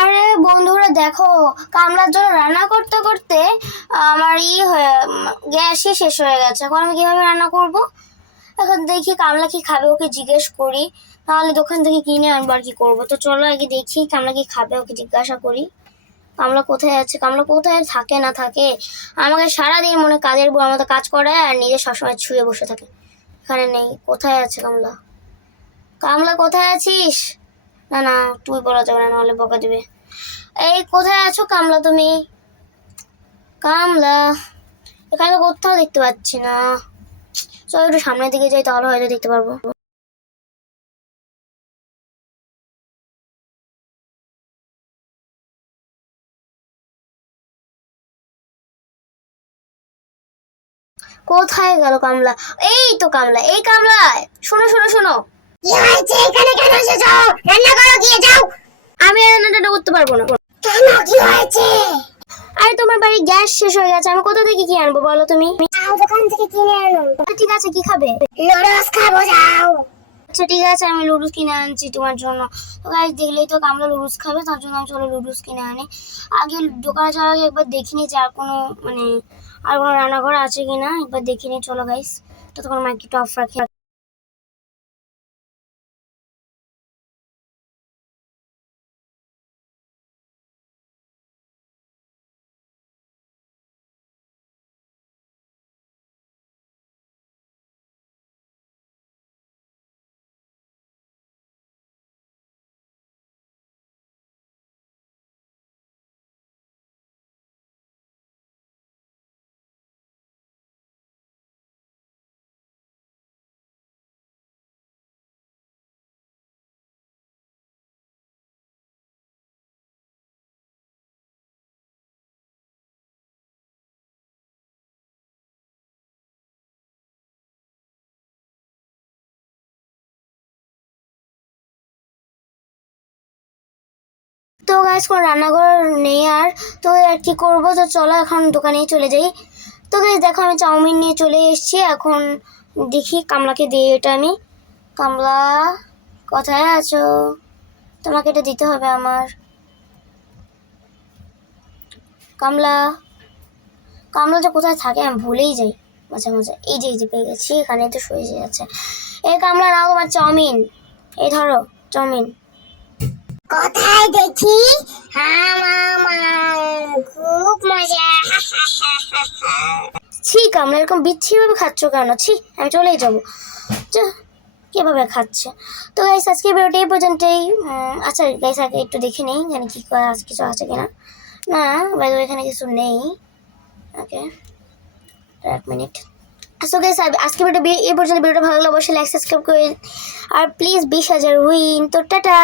আরে বন্ধুরা দেখো, কামলার জন্য রান্না করতে করতে আমার গ্যাসই শেষ হয়ে গেছে। এখন আমি কিভাবে রান্না করব? এখন দেখি কামলা কি খাবে, ওকে জিজ্ঞেস করি, তাহলে দোকান থেকে কিনে আনবো। আর কি করবো, তো চলো আগে দেখি কামলা কি খাবে, ওকে জিজ্ঞাসা করি। কামলা কোথায় আছে? কামলা কোথায় থাকে না থাকে? আমাকে সারাদিন মনে কাজের বউ আমাদের কাজ করে আর নিজে সবসময় ছুঁয়ে বসে থাকে। এখানে নেই। কোথায় আছে কামলা? কামলা কোথায় আছিস? না না, তুই বলা যাবে না, নাহলে বকা দিবে। এই কোথায় আছো কামলা তুমি? কামলা এখানে তো কোথাও দেখতে পাচ্ছি না। চলো একটু সামনের দিকে যাই, তাহলে হয়তো দেখতে পারবো। কোথায় গেল কামলা? এই তো কামলা, এই কামলা, শোনো শোনো শোনো। কি হয়েছে? এখানে কেন এসেছো? রান্না করো, গিয়ে যাও। আমি রান্নাটা করতে পারবো না। কেন, কি হয়েছে? আরে তোমার বাড়ি গ্যাস শেষ হয়ে গেছে, আমি কোথা থেকে কি আনবো বলো তুমি? যাও, দোকান থেকে কিনে আনো। ঠিক আছে, কি খাবে? নুডলস খাবো, যাও। আচ্ছা ঠিক আছে, আমি লুডুস কিনে আনছি তোমার জন্য। তো গাইস দেখলেই তো কামলা লুডুস খাবে, তার জন্য আমি চলো লুডুস কিনে আনি। আগে দোকানে যাওয়ার আগে একবার দেখিনি যে আর কোনো আর কোনো রান্নাঘর আছে কিনা, একবার দেখিনি। চলো গাইস, তো তখন মাইক একটু অফ রাখি। তো গাইস কোনো রান্নাঘর নেই আর, তো আর কি করবো, তো চলো এখন দোকানেই চলে যাই। তো গাইস দেখো, আমি চাউমিন নিয়ে চলে এসেছি। এখন দেখি কামলাকে দিয়ে এটা আমি। কামলা কোথায় আছো? তোমাকে এটা দিতে হবে আমার। কামলা, কামলা যে কোথায় থাকে আমি ভুলেই যাই মাঝে মাঝে। এই যে পেয়ে গেছি, এখানে তো শুয়ে যাচ্ছে। এই কামলা, নাও তোমার চাউমিন, এই ধরো চাউমিন। কোথায় দেখি? হ্যাঁ মামা, খুব মজা। ছি কামলা, এরকম বিচ্ছিভাবে খাচ্ছ কেন? ছি, আমি চলেই যাবো। কিভাবে খাচ্ছে। তো গাইস আজকে ভিডিওটা এই পর্যন্তই। আচ্ছা গাইস, আগে একটু দেখে নেই জানি কি করে, আজ কিছু আছে কিনা। না, বাইরে এখানে কিছু নেই। ওকে, এক মিনিট। সো গাইস আজকে ভিডিও এই পর্যন্ত। ভিডিওটা ভালো লাগলে অবশ্যই লাইক সাবস্ক্রাইব করে, আর প্লিজ 20,000 উইন। তো টাটা।